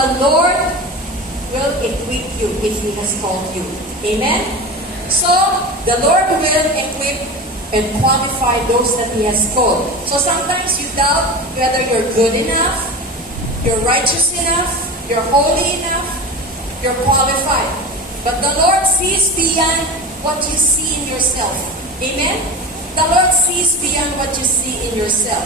the Lord will equip you if He has called you. Amen? So, the Lord will equip and qualify those that He has called. So sometimes you doubt whether you're good enough, you're righteous enough, you're holy enough, you're qualified. But the Lord sees beyond what you see in yourself. Amen? The Lord sees beyond what you see in yourself.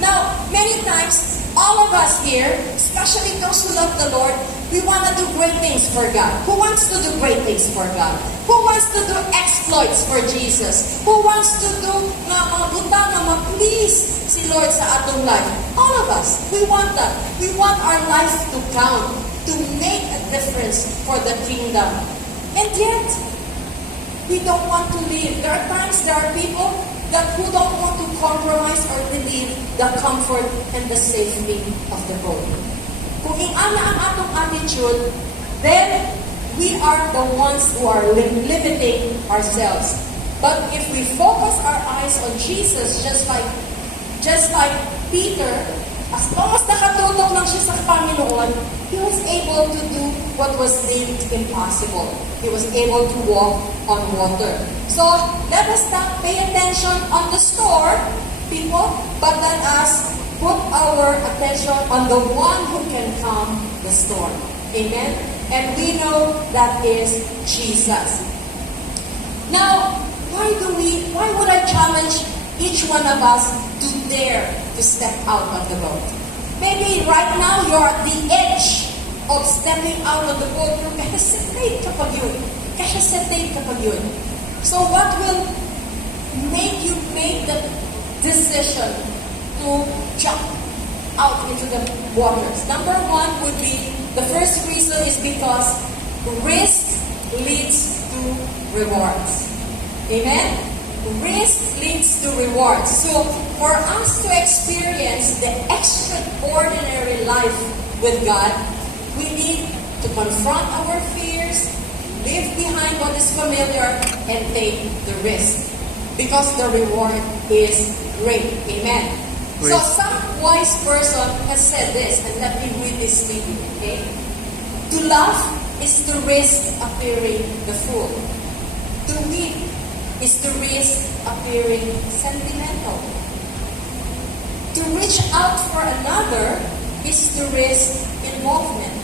Now, many times, all of us here, especially those who love the Lord, we want to do great things for God. Who wants to do great things for God? Who wants to do exploits for Jesus? Who wants to do ma-please si Lord sa atong life? All of us, we want that. We want our life to count, to make a difference for the kingdom. And yet, we don't want to live. There are times, there are people who don't want to compromise or believe the comfort and the safety of the road. Kung ingana ang atong attitude, then we are the ones who are limiting ourselves. But if we focus our eyes on Jesus, just like Peter, as long as nakatutok lang siya sa Panginoon, he was able to do what was deemed impossible. He was able to walk on water. So, let us not pay attention on the storm, people, but let us put our attention on the one who can calm the storm. Amen? And we know that is Jesus. Now, why would I challenge each one of us to dare to step out of the boat? Maybe right now you're at the edge of stepping out of the boat. Hesitate kapag yun. So what will make you make the decision to jump out into the waters? Number one would be, the first reason is because risk leads to rewards. Amen? Risk leads to rewards. So, for us to experience the extraordinary life with God, we need to confront our fears, leave behind what is familiar, and take the risk. Because the reward is great. Amen? Great. So, some wise person has said this, and let me read this to you, okay? To laugh is to risk appearing the fool. To weep is to risk appearing sentimental. To reach out for another is to risk involvement.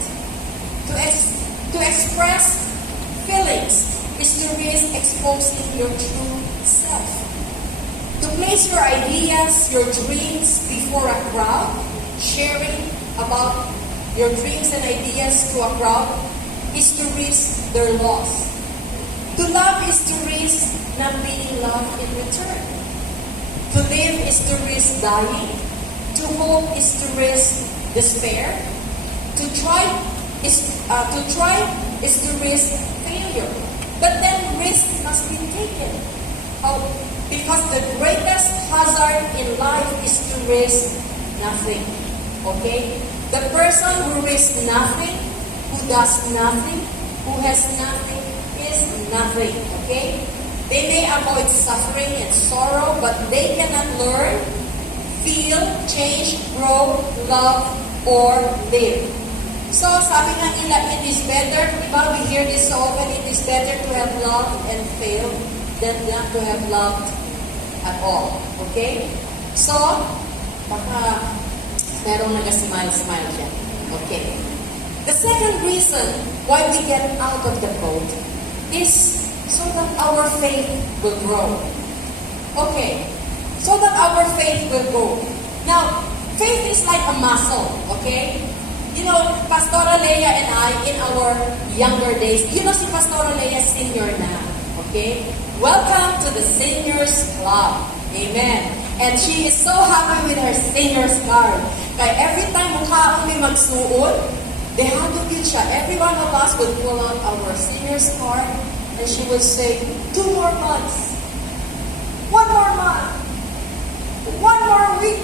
To express feelings is to risk exposing your true self. To place your ideas, your dreams before a crowd, sharing about your dreams and ideas to a crowd, is to risk their loss. To love is to risk not being loved in return. To live is to risk dying. To hope is to risk despair. To try is to risk failure. But then risk must be taken. Because the greatest hazard in life is to risk nothing. Okay? The person who risks nothing, who does nothing, who has nothing, is nothing. Okay? They may avoid suffering and sorrow, but they cannot learn, feel, change, grow, love, or live. So, sabi nga nila, it is better, diba, we hear this so often, it is better to have loved and failed than not to have loved at all. Okay? So, baka merong nag-smile-smile siya. Okay. The second reason why we get out of the boat is so that our faith will grow. Okay. So that our faith will grow. Now, faith is like a muscle, okay? You know, Pastora Leia and I, in our younger days, you know si Pastora Leia senior na, okay? Welcome to the Seniors Club. Amen. And she is so happy with her seniors card. Kaya every time mukha may magsuot, they had to get siya. Every one of us would pull out our seniors card, and she would say, 2 more months. 1 more month. 1 more week.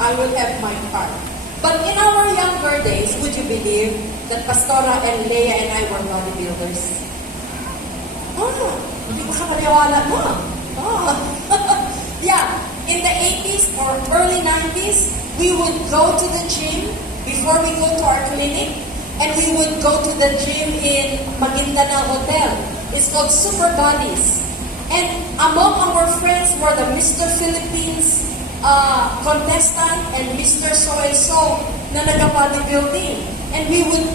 I will have my card. But in our younger days, would you believe that Pastora and Leia and I were bodybuilders? Hindi ko siya maniwala mo. Yeah. In the 80s or early 90s, we would go to the gym before we go to our clinic, and we would go to the gym in Maguindanao Hotel. It's called Super Bodies. And among our friends were the Mr. Philippines contestant and Mr. So-and-so na nag-bodybuilding. And we would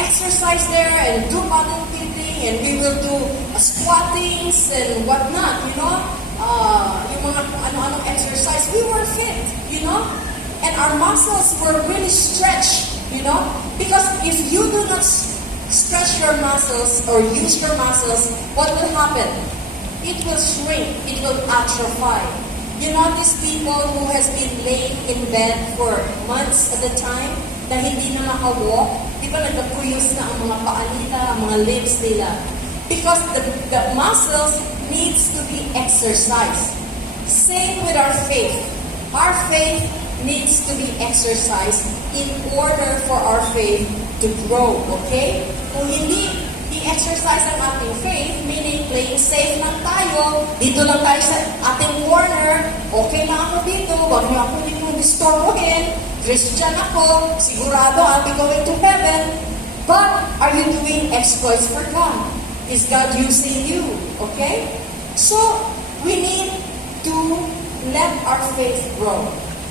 exercise there and do bodybuilding, and we will do squattings and whatnot, yung mga ano-anong exercise. We were fit, and our muscles were really stretched, because if you do not stretch your muscles or use your muscles, what will happen? It will shrink, it will atrophy. You know these people who has been laying in bed for months at a time na hindi na makawalk? Di ba nagkakuyos na ang mga paa nila, ang mga limbs nila? Because the muscles needs to be exercised. Same with our faith. Our faith needs to be exercised in order for our faith to grow, okay? Kung hindi i-exercise ang ating faith, meaning playing safe lang tayo, dito lang tayo sa ating corner, okay na ako dito, wag niyo ako dito disturbohin, Christian ako, sigurado I'll be going to heaven. But are you doing exploits for God? Is God using you? Okay? So, we need to let our faith grow.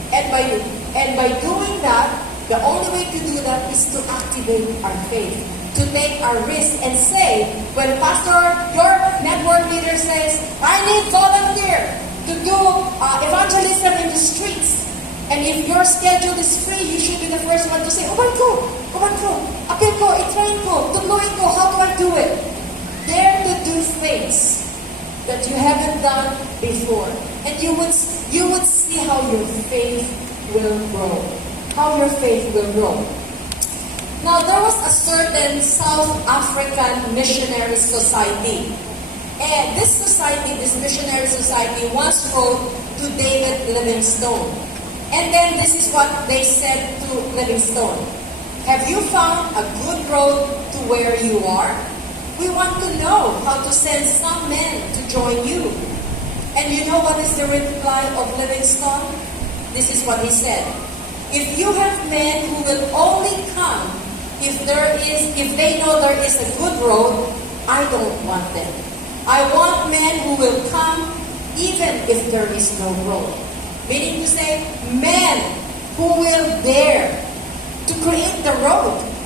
And by doing that, the only way to do that is to activate our faith. To take our risk and say, when Pastor, your network leader says, I need volunteer to do evangelism in the streets. And if your schedule is free, you should be the first one to say, oh, man ko, appeal ko, i-train ko, tuloy ko, how do I do it? Dare to do things that you haven't done before. And you would see how your faith will grow. How your faith will grow. Now, there was a certain South African missionary society. And this society, this missionary society, once wrote to David Livingstone. And then this is what they said to Livingstone. Have you found a good road to where you are? We want to know how to send some men to join you. And you know what is the reply of Livingstone? This is what he said. If you have men who will only come if they know there is a good road, I don't want them. I want men who will come even if there is no road. Meaning to say, men who will dare to create the road.